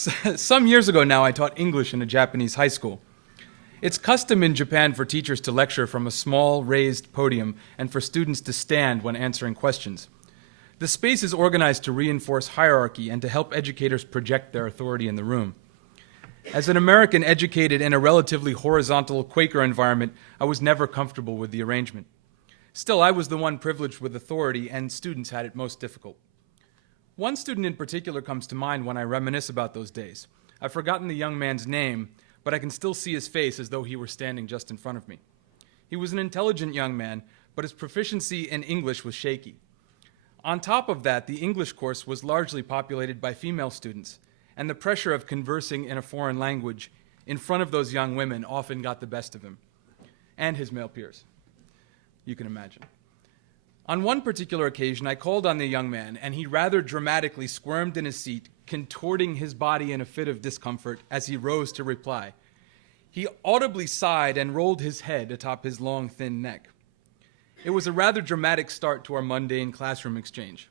Some years ago now, I taught English in a Japanese high school. It's custom in Japan for teachers to lecture from a small raised podium and for students to stand when answering questions. The space is organized to reinforce hierarchy and to help educators project their authority in the room. As an American educated in a relatively horizontal Quaker environment, I was never comfortable with the arrangement. Still, I was the one privileged with authority, and students had it most difficult. One student in particular comes to mind when I reminisce about those days. I've forgotten the young man's name, but I can still see his face as though he were standing just in front of me. He was an intelligent young man, but his proficiency in English was shaky. On top of that, the English course was largely populated by female students, and the pressure of conversing in a foreign language in front of those young women often got the best of him, and his male peers. You can imagine. On one particular occasion, I called on the young man, and he rather dramatically squirmed in his seat, contorting his body in a fit of discomfort as he rose to reply. He audibly sighed and rolled his head atop his long, thin neck. It was a rather dramatic start to our mundane classroom exchange.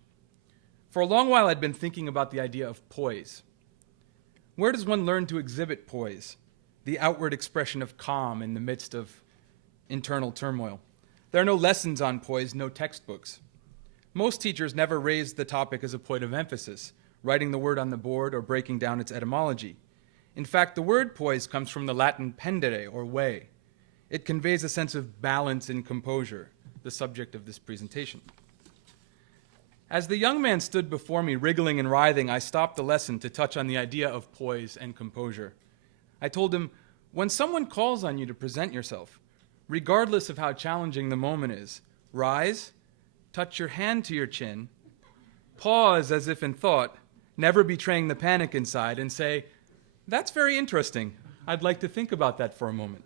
For a long while, I'd been thinking about the idea of poise. Where does one learn to exhibit poise, the outward expression of calm in the midst of internal turmoil? There are no lessons on poise, no textbooks. Most teachers never raise the topic as a point of emphasis, writing the word on the board or breaking down its etymology. In fact, the word poise comes from the Latin pendere, or way. It conveys a sense of balance and composure, the subject of this presentation. As the young man stood before me, wriggling and writhing, I stopped the lesson to touch on the idea of poise and composure. I told him, when someone calls on you to present yourself, regardless of how challenging the moment is, rise, touch your hand to your chin, pause as if in thought, never betraying the panic inside, and say, "That's very interesting. I'd like to think about that for a moment."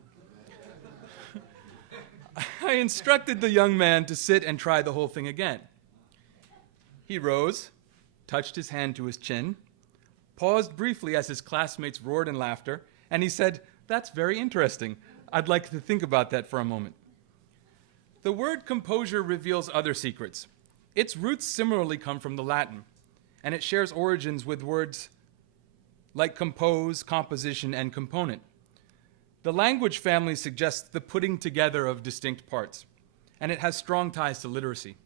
I instructed the young man to sit and try the whole thing again. He rose, touched his hand to his chin, paused briefly as his classmates roared in laughter, and he said, "That's very interesting. I'd like to think about that for a moment." The word composure reveals other secrets. Its roots similarly come from the Latin, and it shares origins with words like compose, composition, and component. The language family suggests the putting together of distinct parts, and it has strong ties to literacy.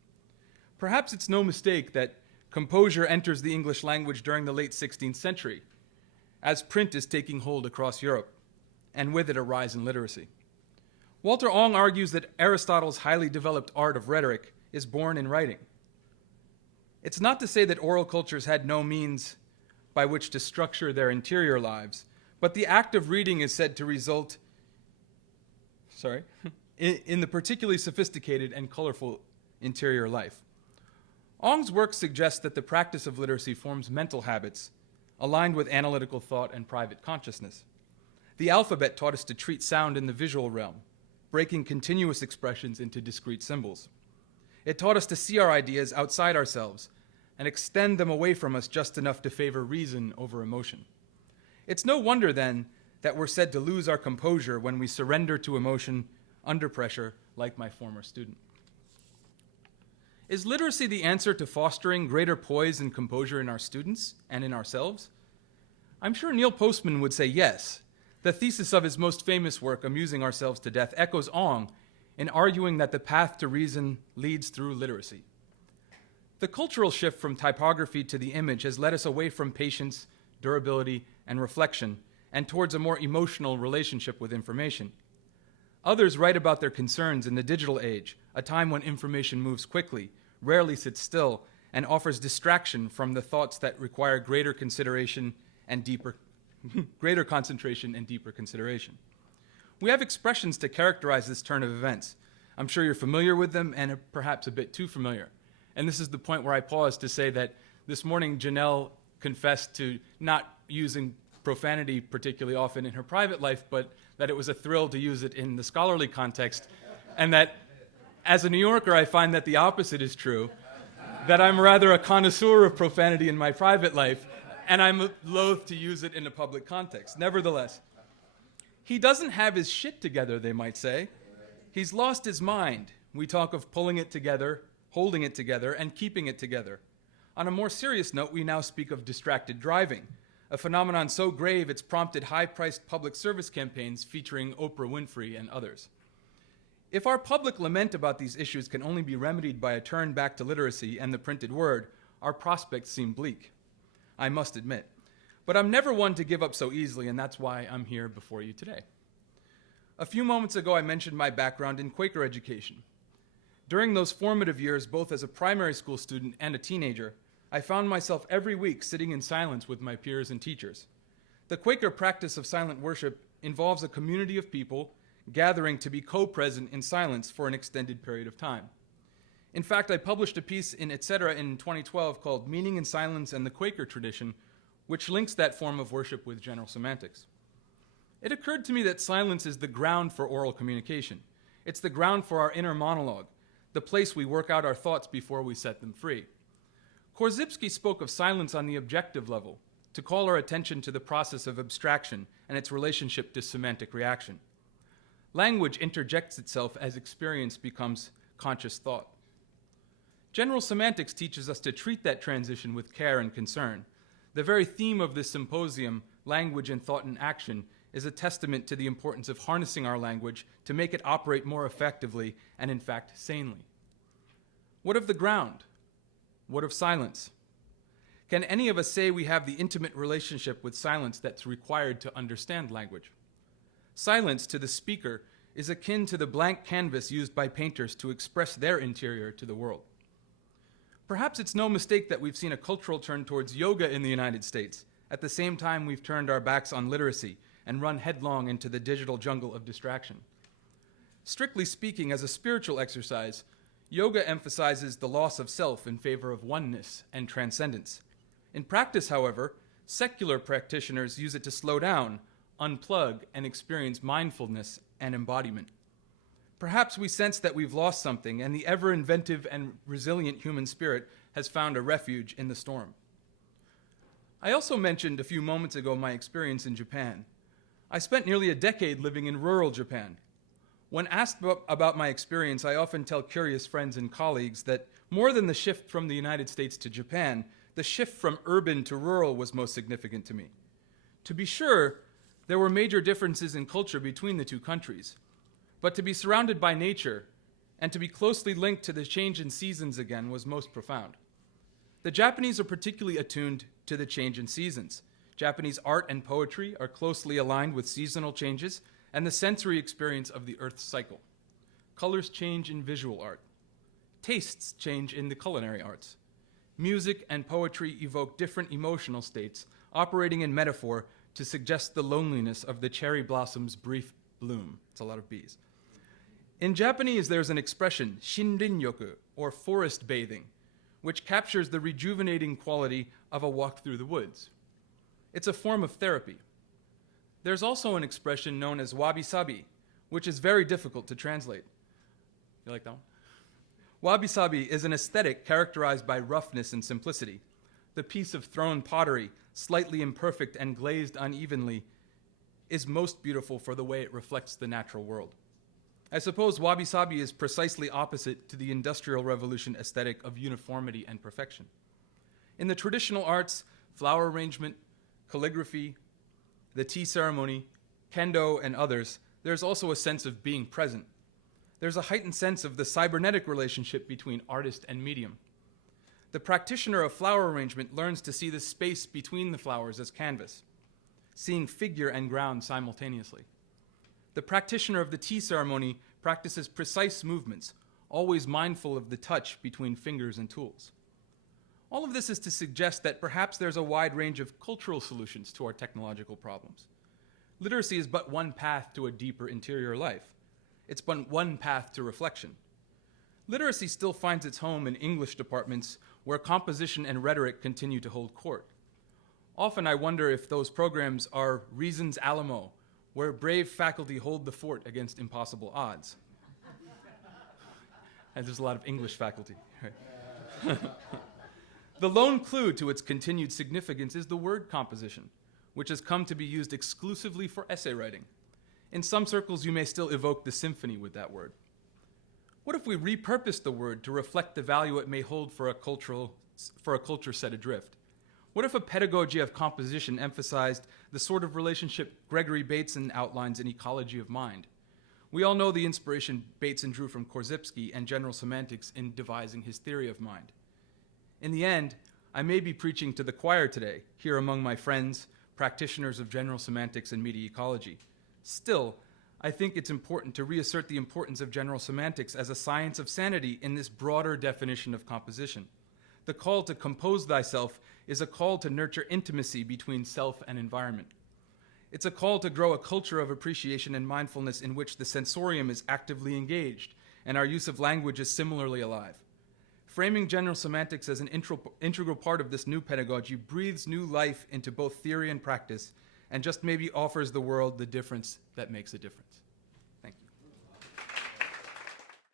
Perhaps it's no mistake that composure enters the English language during the late 16th century, as print is taking hold across Europe, and with it a rise in literacy. Walter Ong argues that Aristotle's highly developed art of rhetoric is born in writing. It's not to say that oral cultures had no means by which to structure their interior lives, but the act of reading is said to result in the particularly sophisticated and colorful interior life. Ong's work suggests that the practice of literacy forms mental habits aligned with analytical thought and private consciousness. The alphabet taught us to treat sound in the visual realm, breaking continuous expressions into discrete symbols. It taught us to see our ideas outside ourselves and extend them away from us just enough to favor reason over emotion. It's no wonder, then, that we're said to lose our composure when we surrender to emotion under pressure, like my former student. Is literacy the answer to fostering greater poise and composure in our students and in ourselves? I'm sure Neil Postman would say yes. The thesis of his most famous work, Amusing Ourselves to Death, echoes Ong in arguing that the path to reason leads through literacy. The cultural shift from typography to the image has led us away from patience, durability, and reflection, and towards a more emotional relationship with information. Others write about their concerns in the digital age, a time when information moves quickly, rarely sits still, and offers distraction from the thoughts that require greater consideration and greater concentration and deeper consideration. We have expressions to characterize this turn of events. I'm sure you're familiar with them and are perhaps a bit too familiar. And this is the point where I pause to say that this morning Janelle confessed to not using profanity particularly often in her private life, but that it was a thrill to use it in the scholarly context, and that as a New Yorker I find that the opposite is true, that I'm rather a connoisseur of profanity in my private life, and I'm loath to use it in a public context. Nevertheless, he doesn't have his shit together, they might say. He's lost his mind. We talk of pulling it together, holding it together, and keeping it together. On a more serious note, we now speak of distracted driving, a phenomenon so grave it's prompted high-priced public service campaigns featuring Oprah Winfrey and others. If our public lament about these issues can only be remedied by a turn back to literacy and the printed word, our prospects seem bleak, I must admit. But I'm never one to give up so easily, and that's why I'm here before you today. A few moments ago, I mentioned my background in Quaker education. During those formative years, both as a primary school student and a teenager, I found myself every week sitting in silence with my peers and teachers. The Quaker practice of silent worship involves a community of people gathering to be co-present in silence for an extended period of time. In fact, I published a piece in Etc. in 2012 called Meaning in Silence and the Quaker Tradition, which links that form of worship with general semantics. It occurred to me that silence is the ground for oral communication. It's the ground for our inner monologue, the place we work out our thoughts before we set them free. Korzybski spoke of silence on the objective level, to call our attention to the process of abstraction and its relationship to semantic reaction. Language interjects itself as experience becomes conscious thought. General semantics teaches us to treat that transition with care and concern. The very theme of this symposium, Language and Thought in Action, is a testament to the importance of harnessing our language to make it operate more effectively and, in fact, sanely. What of the ground? What of silence? Can any of us say we have the intimate relationship with silence that's required to understand language? Silence, to the speaker, is akin to the blank canvas used by painters to express their interior to the world. Perhaps it's no mistake that we've seen a cultural turn towards yoga in the United States, at the same time we've turned our backs on literacy and run headlong into the digital jungle of distraction. Strictly speaking, as a spiritual exercise, yoga emphasizes the loss of self in favor of oneness and transcendence. In practice, however, secular practitioners use it to slow down, unplug, and experience mindfulness and embodiment. Perhaps we sense that we've lost something, and the ever-inventive and resilient human spirit has found a refuge in the storm. I also mentioned a few moments ago my experience in Japan. I spent nearly a decade living in rural Japan. When asked about my experience, I often tell curious friends and colleagues that more than the shift from the United States to Japan, the shift from urban to rural was most significant to me. To be sure, there were major differences in culture between the two countries, but to be surrounded by nature and to be closely linked to the change in seasons again was most profound. The Japanese are particularly attuned to the change in seasons. Japanese art and poetry are closely aligned with seasonal changes and the sensory experience of the Earth's cycle. Colors change in visual art. Tastes change in the culinary arts. Music and poetry evoke different emotional states, operating in metaphor to suggest the loneliness of the cherry blossom's brief bloom. It's a lot of bees. In Japanese, there's an expression, shinrin-yoku, or forest bathing, which captures the rejuvenating quality of a walk through the woods. It's a form of therapy. There's also an expression known as wabi-sabi, which is very difficult to translate. You like that one? Wabi-sabi is an aesthetic characterized by roughness and simplicity. The piece of thrown pottery, slightly imperfect and glazed unevenly, is most beautiful for the way it reflects the natural world. I suppose wabi-sabi is precisely opposite to the Industrial Revolution aesthetic of uniformity and perfection. In the traditional arts, flower arrangement, calligraphy, the tea ceremony, kendo, and others, there's also a sense of being present. There's a heightened sense of the cybernetic relationship between artist and medium. The practitioner of flower arrangement learns to see the space between the flowers as canvas, seeing figure and ground simultaneously. The practitioner of the tea ceremony practices precise movements, always mindful of the touch between fingers and tools. All of this is to suggest that perhaps there's a wide range of cultural solutions to our technological problems. Literacy is but one path to a deeper interior life. It's but one path to reflection. Literacy still finds its home in English departments where composition and rhetoric continue to hold court. Often I wonder if those programs are Reason's Alamo, where brave faculty hold the fort against impossible odds. And there's a lot of English faculty. Right? The lone clue to its continued significance is the word composition, which has come to be used exclusively for essay writing. In some circles, you may still evoke the symphony with that word. What if we repurpose the word to reflect the value it may hold for a culture set adrift? What if a pedagogy of composition emphasized the sort of relationship Gregory Bateson outlines in Ecology of Mind? We all know the inspiration Bateson drew from Korzybski and general semantics in devising his theory of mind. In the end, I may be preaching to the choir today, here among my friends, practitioners of general semantics and media ecology. Still, I think it's important to reassert the importance of general semantics as a science of sanity in this broader definition of composition. The call to compose thyself is a call to nurture intimacy between self and environment. It's a call to grow a culture of appreciation and mindfulness in which the sensorium is actively engaged and our use of language is similarly alive. Framing general semantics as an integral part of this new pedagogy breathes new life into both theory and practice, and just maybe offers the world the difference that makes a difference.